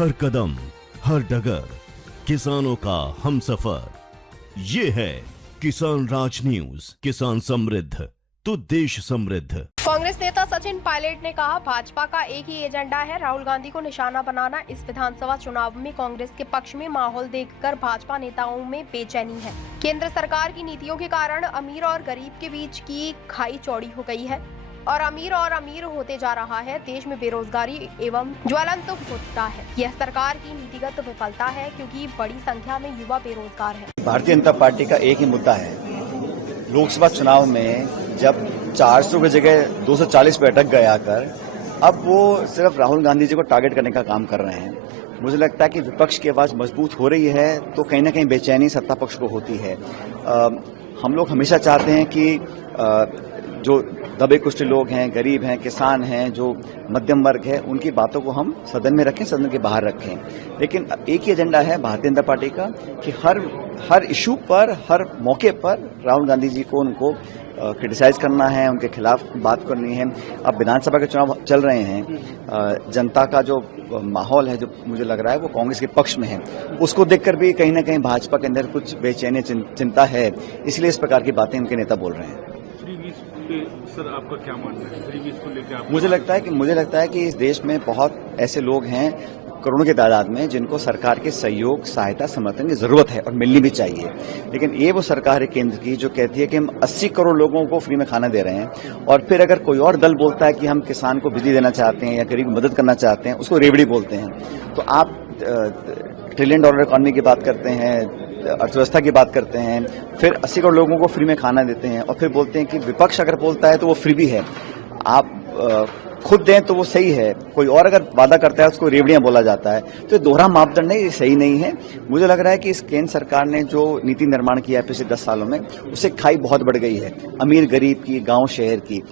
हर कदम हर डगर किसानों का हमसफर। ये है किसान राज न्यूज। किसान समृद्ध तो देश समृद्ध। कांग्रेस नेता सचिन पायलट ने कहा, भाजपा का एक ही एजेंडा है, राहुल गांधी को निशाना बनाना। इस विधानसभा चुनाव में कांग्रेस के पक्ष में माहौल देखकर भाजपा नेताओं में बेचैनी है। केंद्र सरकार की नीतियों के कारण अमीर और गरीब के बीच की खाई चौड़ी हो गई है और अमीर होते जा रहा है। देश में बेरोजगारी एवं ज्वलंत होता है। यह सरकार की नीतिगत विफलता है क्योंकि बड़ी संख्या में युवा बेरोजगार है। भारतीय जनता पार्टी का एक ही मुद्दा है। लोकसभा चुनाव में जब 400 की जगह 240 पे अटक गए आकर, अब वो सिर्फ राहुल गांधी जी को टारगेट करने का काम कर रहे हैं। मुझे लगता है कि विपक्ष की आवाज मजबूत हो रही है तो कहीं ना कहीं बेचैनी सत्ता पक्ष को होती है। हम लोग हमेशा चाहते हैं कि जो दबे कुचले लोग हैं, गरीब हैं, किसान हैं, जो मध्यम वर्ग है, उनकी बातों को हम सदन में रखें, सदन के बाहर रखें। लेकिन एक ही एजेंडा है भारतीय जनता पार्टी का कि हर इशू पर, हर मौके पर राहुल गांधी जी को उनको क्रिटिसाइज करना है, उनके खिलाफ बात करनी है। अब विधानसभा के चुनाव चल रहे हैं, जनता का जो माहौल है, जो मुझे लग रहा है वो कांग्रेस के पक्ष में है, उसको देखकर भी कहीं ना कहीं भाजपा के अंदर कुछ बेचैनी चिंता है, इसलिए इस प्रकार की बातें उनके नेता बोल रहे हैं। सर, आपका क्या मानना है? को लेकर मुझे लगता है कि इस देश में बहुत ऐसे लोग हैं, करोड़ों की तादाद में, जिनको सरकार के सहयोग, सहायता, समर्थन की जरूरत है और मिलनी भी चाहिए। लेकिन ये वो सरकार है केंद्र की जो कहती है कि हम 80 करोड़ लोगों को फ्री में खाना दे रहे हैं, और फिर अगर कोई और दल बोलता है कि हम किसान को बिजली देना चाहते हैं या गरीब की मदद करना चाहते हैं, उसको रेवड़ी बोलते हैं। तो आप $1 ट्रिलियन इकोनॉमी की बात करते हैं, अर्थव्यवस्था की बात करते हैं, फिर 80 करोड़ लोगों को फ्री में खाना देते हैं, और फिर बोलते हैं कि विपक्ष अगर बोलता है तो वो फ्री भी है। आप खुद दें तो वो सही है, कोई और अगर वादा करता है उसको रेवड़ियां बोला जाता है। तो दोहरा मापदंड है, ये सही नहीं है। मुझे लग रहा है कि इस केंद्र सरकार ने जो नीति निर्माण किया है पिछले 10 सालों में, उससे खाई बहुत बढ़ गई है, अमीर गरीब की, गांव शहर की।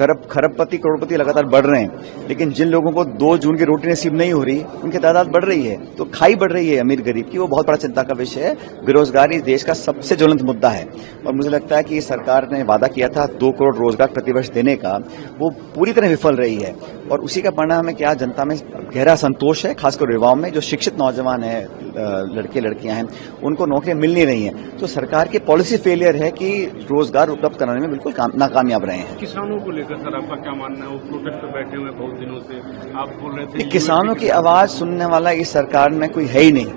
खरबपति करोड़पति लगातार बढ़ रहे हैं, लेकिन जिन लोगों को 2 जून की रोटी नसीब नहीं हो रही, उनकी तादाद बढ़ रही है। तो खाई बढ़ रही है अमीर गरीब की, वो बहुत बड़ा चिंता का विषय है। बेरोजगारी देश का सबसे ज्वलंत मुद्दा है, और मुझे लगता है कि सरकार ने वादा किया था 2 करोड़ रोजगार प्रतिवर्ष देने का, वो पूरी तरह विफल रही है। और उसी का परिणाम है क्या, जनता में गहरा संतोष है, खासकर युवाओं में। जो शिक्षित नौजवान है, लड़के लड़कियां हैं, उनको नौकरियां मिल नहीं रही हैं। तो सरकार की पॉलिसी फेलियर है कि रोजगार उपलब्ध कराने में बिल्कुल नाकामयाब रहे हैं। किसानों को लेकर सर आपका क्या मानना है? वो प्रोटेस्ट पे बैठे हुए बहुत दिनों से, आप बोल रहे थे किसानों की आवाज सुनने वाला इस सरकार में कोई है ही नहीं।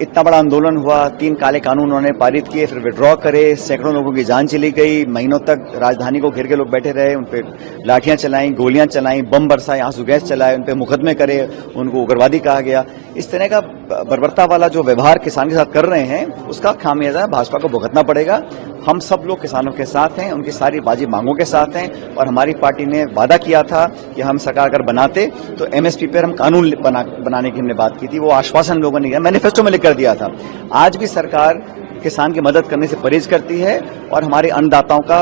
इतना बड़ा आंदोलन हुआ, 3 काले कानून उन्होंने पारित किए, फिर विड्रॉ करे, सैकड़ों लोगों की जान चली गई, महीनों तक राजधानी को घेर के लोग बैठे रहे, उन पे लाठियां चलाई, गोलियां चलाई, बम बरसाए, आंसू गैस चलाए, उन पे मुकदमे करे, उनको उग्रवादी कहा गया। इस तरह का बर्बरता वाला जो व्यवहार किसान के साथ कर रहे हैं, उसका खामियाजा भाजपा को भुगतना पड़ेगा। हम सब लोग किसानों के साथ हैं, उनकी सारी बाजी मांगों के साथ हैं, और हमारी पार्टी ने वादा किया था कि हम सरकार अगर बनाते तो MSP पर हम कानून बनाने की हमने बात की थी। वो आश्वासन लोगों ने मैनिफेस्टो में लिख कर दिया था। आज भी सरकार किसान की मदद करने से परहेज करती है और हमारे अन्नदाताओं का